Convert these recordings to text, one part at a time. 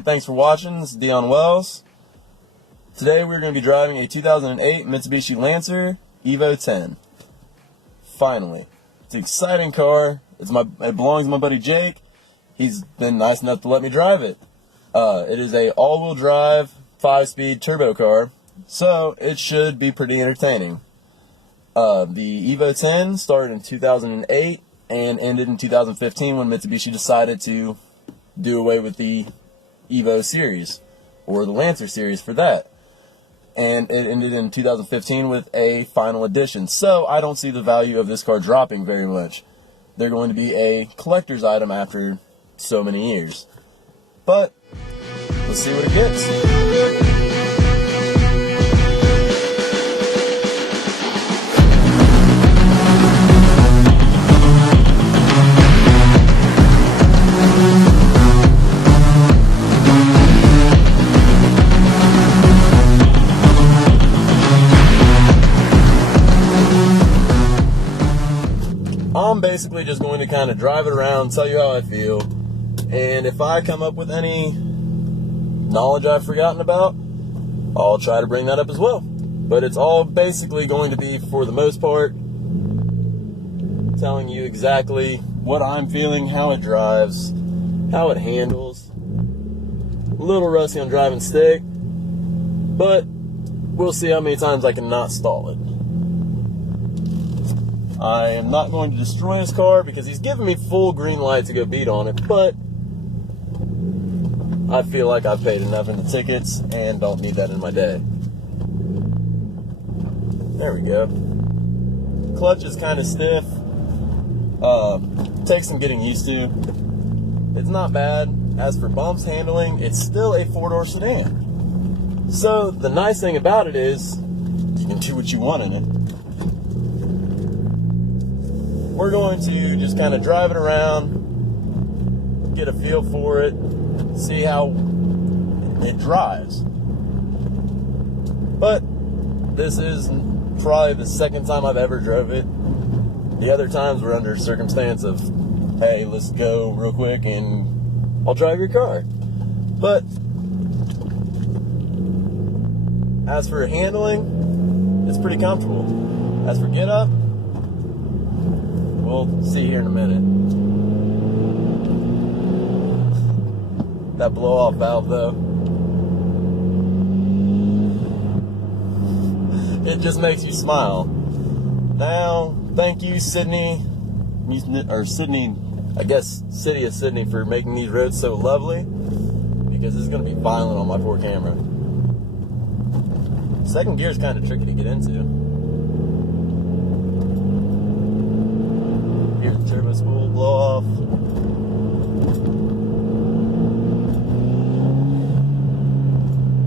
and thanks for watching. This is Dion Wells. Today we're going to be driving a 2008 Mitsubishi Lancer Evo 10. Finally. It's an exciting car. It belongs to my buddy Jake. He's been nice enough to let me drive it. It is a all-wheel drive, 5-speed turbo car, so it should be pretty entertaining. The Evo 10 started in 2008 and ended in 2015 when Mitsubishi decided to do away with the Evo series, or the Lancer series for that. And it ended in 2015 with a final edition. So I don't see the value of this car dropping very much. They're going to be a collector's item after so many years. But let's see what it gets. I'm basically just going to kind of drive it around, tell you how I feel, and if I come up with any knowledge I've forgotten about, I'll try to bring that up as well. But it's all basically going to be, for the most part, telling you exactly what I'm feeling, how it drives, how it handles. A little rusty on driving stick, but we'll see how many times I can not stall it. I am not going to destroy his car because he's given me full green light to go beat on it, but I feel like I've paid enough in the tickets and don't need that in my day. There we go. Clutch is kind of stiff. Takes some getting used to. It's not bad. As for bumps handling, it's still a four-door sedan. So the nice thing about it is you can do what you want in it. We're going to just kind of drive it around, get a feel for it, see how it drives. But this is probably the second time I've ever drove it. The other times were under circumstance of, hey, let's go real quick and I'll drive your car. But as for handling, it's pretty comfortable. As for get up, we'll see here in a minute. That blow-off valve, though, it just makes you smile. Now, thank you, City of Sydney, for making these roads so lovely, because this is going to be violent on my poor camera. Second gear is kind of tricky to get into. Here's the turbo spool blow off.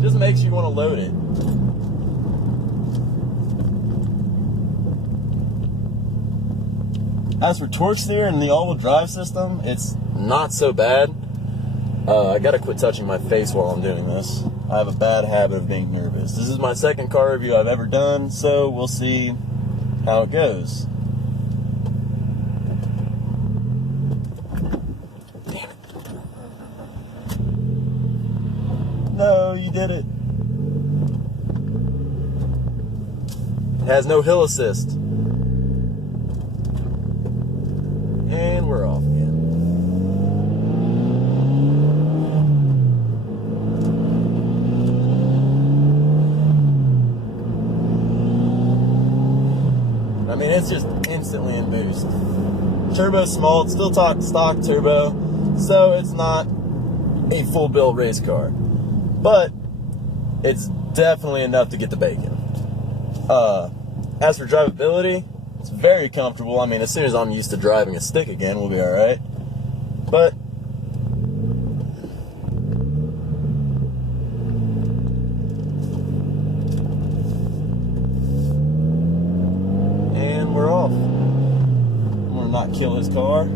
Just makes you want to load it. As for torque steer and the all-wheel drive system, it's not so bad. I gotta quit touching my face while I'm doing this. I have a bad habit of being nervous. This is my second car review I've ever done, so we'll see how it goes. No, you did it. It has no hill assist. And we're off again. I mean, it's just instantly in boost. Turbo's small, it's still stock turbo, so it's not a full built race car. But it's definitely enough to get the bacon. As for drivability, it's very comfortable. I mean, as soon as I'm used to driving a stick again, we'll be alright. But and we're off. I'm gonna not kill his car.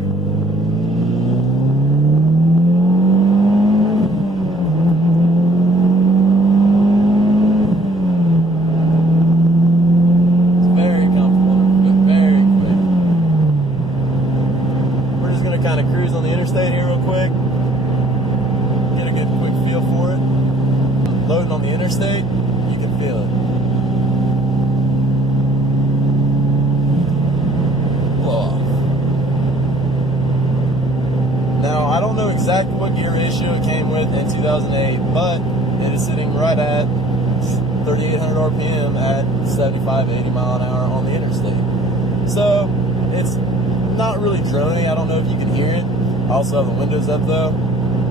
Kind of cruise on the interstate here real quick, get a good quick feel loading on the interstate, you can feel it. Whoa. Now, I don't know exactly what gear ratio it came with in 2008, but it is sitting right at 3,800 RPM at 75, 80 mile an hour on the interstate. So, it's not really drony. I don't know if you can hear it. I also have the windows up though,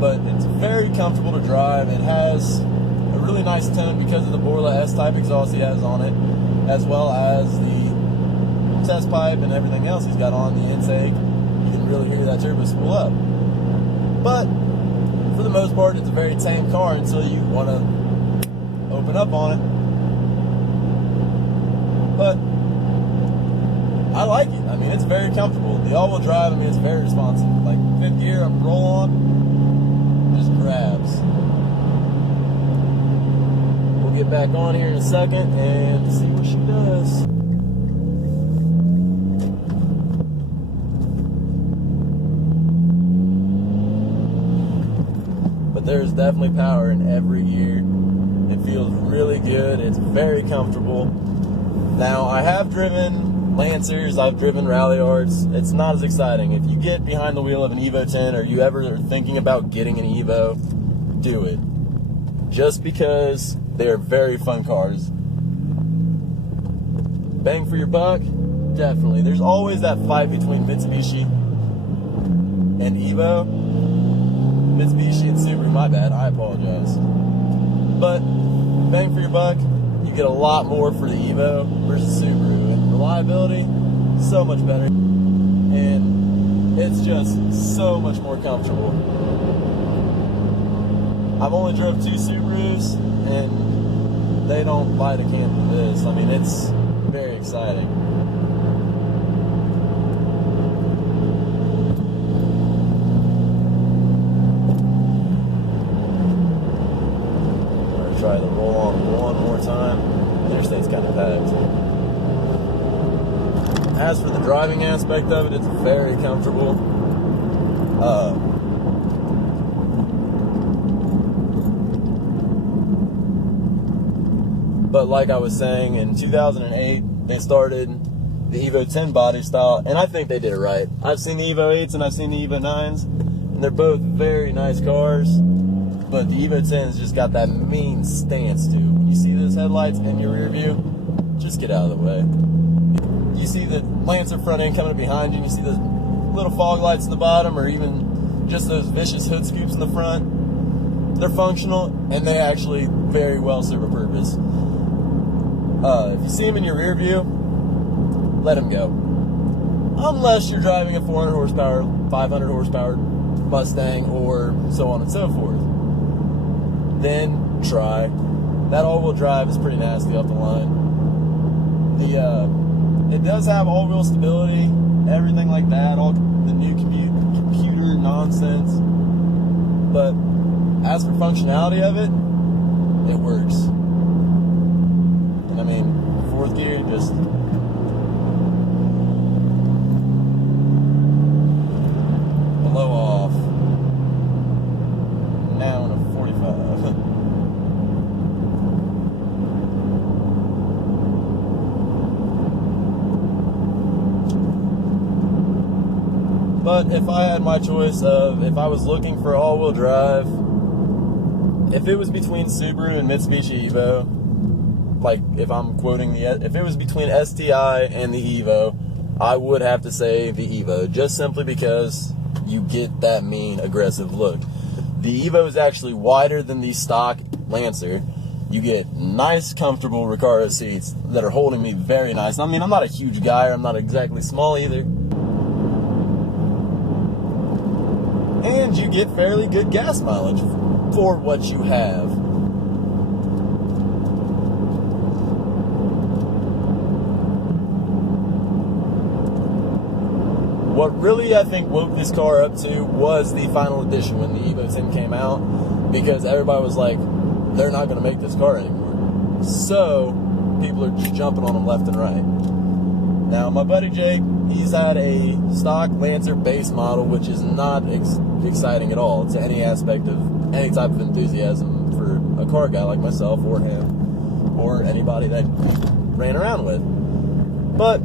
but it's very comfortable to drive. It has a really nice tone because of the Borla S-type exhaust he has on it, as well as the test pipe and everything else he's got on the intake. You can really hear that turbo spool up. But for the most part, it's a very tame car until you want to open up on it. But I like it. I mean, it's very comfortable. The all-wheel drive, I mean, it's very responsive. Like, fifth gear, I'm roll on, just grabs. We'll get back on here in a second and see what she does. But there's definitely power in every gear. It feels really good. It's very comfortable. Now, I have driven Lancers, I've driven Rally Arts. It's not as exciting. If you get behind the wheel of an Evo 10 or you ever are thinking about getting an Evo, do it. Just because they're very fun cars. Bang for your buck? Definitely. There's always that fight between Mitsubishi and Evo. Mitsubishi and Subaru, my bad, I apologize. But bang for your buck, you get a lot more for the Evo versus Subaru. And reliability, so much better. And it's just so much more comfortable. I've only drove 2 Subarus, and they don't bite a candle to this. I mean, it's very exciting. Try the roll on one more time. The interstate's kind of packed. As for the driving aspect of it, it's very comfortable. But like I was saying, in 2008, they started the Evo 10 body style, and I think they did it right. I've seen the Evo 8s and I've seen the Evo 9s, and they're both very nice cars. But the Evo 10's just got that mean stance to it. When you see those headlights in your rear view, just get out of the way. You see the Lancer front end coming up behind you, and you see those little fog lights in the bottom, or even just those vicious hood scoops in the front. They're functional, and they actually very well serve a purpose. If you see them in your rear view, let them go. Unless you're driving a 400 horsepower, 500 horsepower Mustang, or so on and so forth. Then try. That all-wheel drive is pretty nasty off the line. It does have all-wheel stability, everything like that, all the new computer nonsense. But as for functionality of it, it works. And I mean, fourth gear, just blow off. Now in a 45. But if I had my choice of, if I was looking for all-wheel drive, if it was between Subaru and Mitsubishi Evo, like if I'm quoting if it was between STI and the Evo, I would have to say the Evo, just simply because you get that mean, aggressive look. The Evo is actually wider than the stock Lancer. You get nice, comfortable Recaro seats that are holding me very nice. I mean, I'm not a huge guy, or I'm not exactly small either. And you get fairly good gas mileage for what you have. What really, I think, woke this car up to was the final edition when the Evo 10 came out, because everybody was like, they're not going to make this car anymore. So, people are just jumping on them left and right. Now, my buddy Jake, he's had a stock Lancer base model, which is not exciting at all to any aspect of any type of enthusiasm for a car guy like myself or him or anybody that he ran around with. But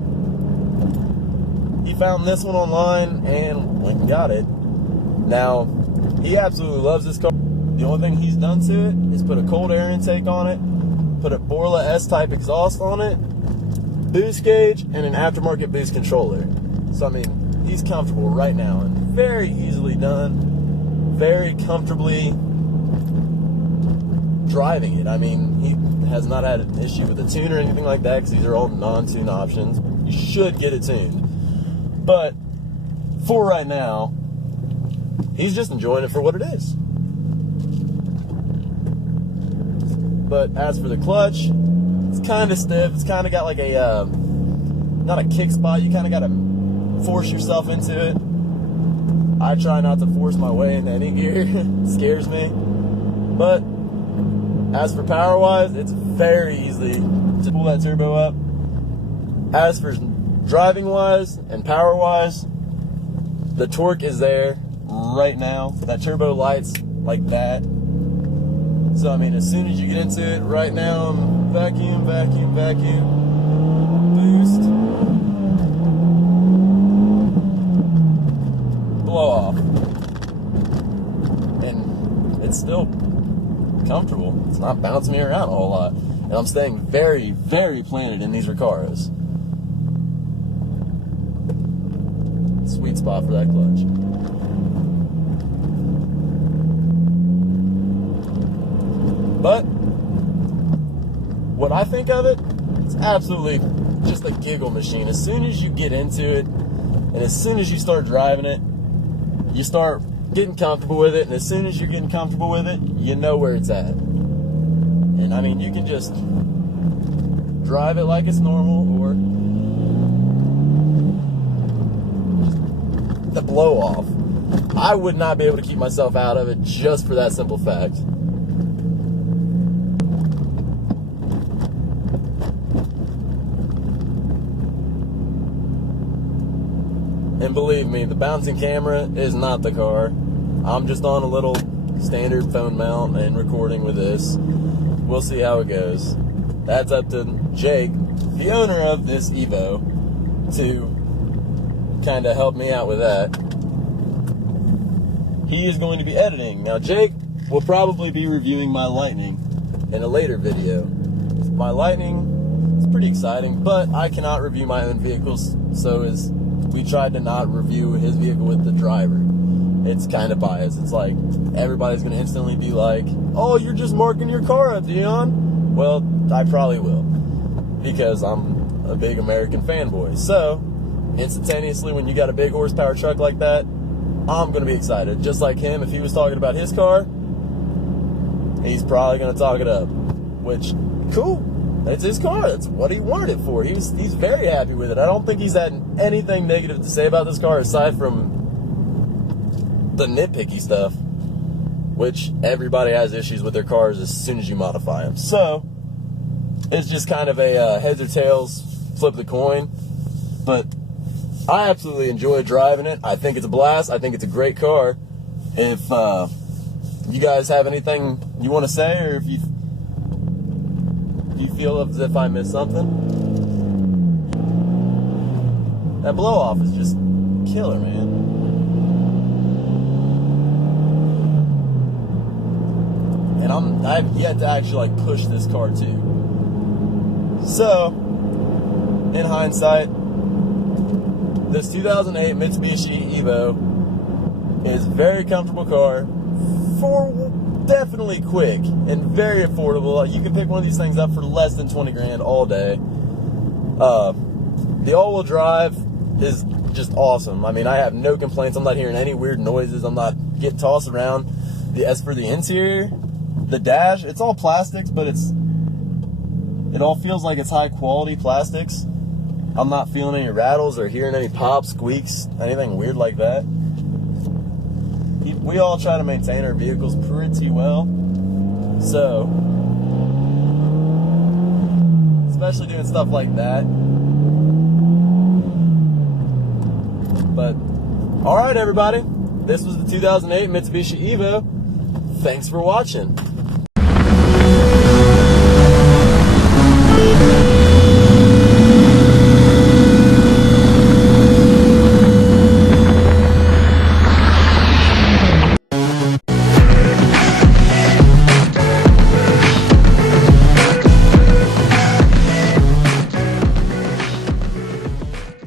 he found this one online and went and got it. Now, he absolutely loves this car. The only thing he's done to it is put a cold air intake on it, put a Borla S-type exhaust on it, boost gauge, and an aftermarket boost controller. So, I mean, he's comfortable right now and very easily done, very comfortably driving it. I mean, he has not had an issue with the tune or anything like that because these are all non-tune options. You should get it tuned. But for right now, he's just enjoying it for what it is. But as for the clutch, it's kind of stiff. It's kind of got like a, not a kick spot. You kind of got to force yourself into it. I try not to force my way into any gear. It scares me. But as for power-wise, it's very easy to pull that turbo up. As for driving-wise and power-wise, the torque is there right now. That turbo lights like that. So, I mean, as soon as you get into it, right now, I'm vacuum, vacuum, vacuum, boost, blow off. And it's still comfortable. It's not bouncing me around a whole lot. And I'm staying very, very planted in these Recaros. Sweet spot for that clutch. But what I think of it, it's absolutely just a giggle machine. As soon as you get into it, and as soon as you start driving it, you start getting comfortable with it, and as soon as you're getting comfortable with it, you know where it's at. And I mean, you can just drive it like it's normal, or the blow off. I would not be able to keep myself out of it just for that simple fact. And believe me, the bouncing camera is not the car. I'm just on a little standard phone mount and recording with this. We'll see how it goes. That's up to Jake, the owner of this Evo, to kind of help me out with that. He is going to be editing. Now, Jake will probably be reviewing my Lightning in a later video. My Lightning is pretty exciting, but I cannot review my own vehicles, so we tried to not review his vehicle with the driver. It's kind of biased. It's like everybody's going to instantly be like, oh, you're just marking your car up, Dion. Well, I probably will, because I'm a big American fanboy. So, instantaneously, when you got a big horsepower truck like that, I'm going to be excited. Just like him, if he was talking about his car, he's probably going to talk it up. Which, cool. It's his car. That's what he wanted it for. He's very happy with it. I don't think he's had anything negative to say about this car aside from the nitpicky stuff, which everybody has issues with their cars as soon as you modify them. So, it's just kind of a heads or tails, flip the coin. But I absolutely enjoy driving it. I think it's a blast. I think it's a great car. If you guys have anything you want to say, or if you feel as if I missed something, that blow off is just killer, man. And I've yet to actually like push this car too. So, in hindsight, this 2008 Mitsubishi Evo is a very comfortable car for definitely quick and very affordable. You can pick one of these things up for less than 20 grand all day. The all-wheel drive is just awesome. I mean, I have no complaints. I'm not hearing any weird noises. I'm not getting tossed around. As for the interior, the dash, it's all plastics, but it all feels like it's high quality plastics. I'm not feeling any rattles or hearing any pops, squeaks, anything weird like that. We all try to maintain our vehicles pretty well, so especially doing stuff like that. But alright everybody, this was the 2008 Mitsubishi Evo. Thanks for watching.